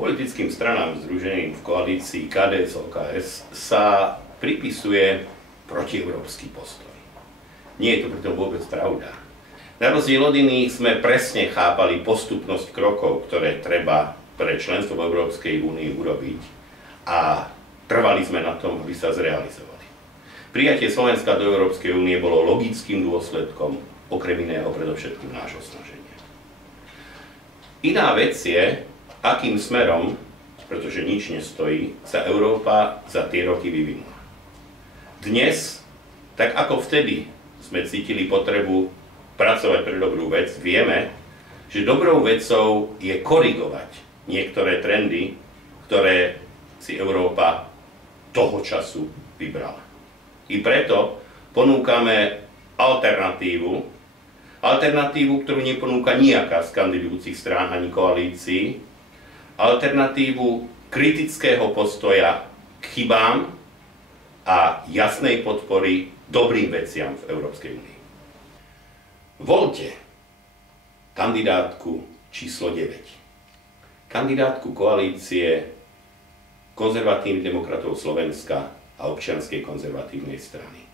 Politickým stranám združeným v koalícii KDS-OKS sa pripisuje protieurópsky postoj. Nie je to preto vôbec pravda. Na rozdiel od iných sme presne chápali postupnosť krokov, ktoré treba pre členstvo v Európskej únii urobiť a trvali sme na tom, aby sa zrealizovali. Prijatie Slovenska do Európskej únie bolo logickým dôsledkom, okrem iného predovšetkým nášho snaženia. Iná vec je, akým smerom, pretože nič nestojí, sa Európa za tie roky vyvinula. Dnes, tak ako vtedy sme cítili potrebu pracovať pre dobrú vec, vieme, že dobrou vecou je korigovať niektoré trendy, ktoré si Európa toho času vybrala. I preto ponúkame alternatívu, ktorú neponúka nejaká z kandidujúcich strán ani koalícií, alternatívu kritického postoja k chybám a jasnej podpory dobrým veciam v Európskej únii. Voľte kandidátku číslo 9. Kandidátku koalície Konzervatívnych demokratov Slovenska a Občianskej konzervatívnej strany.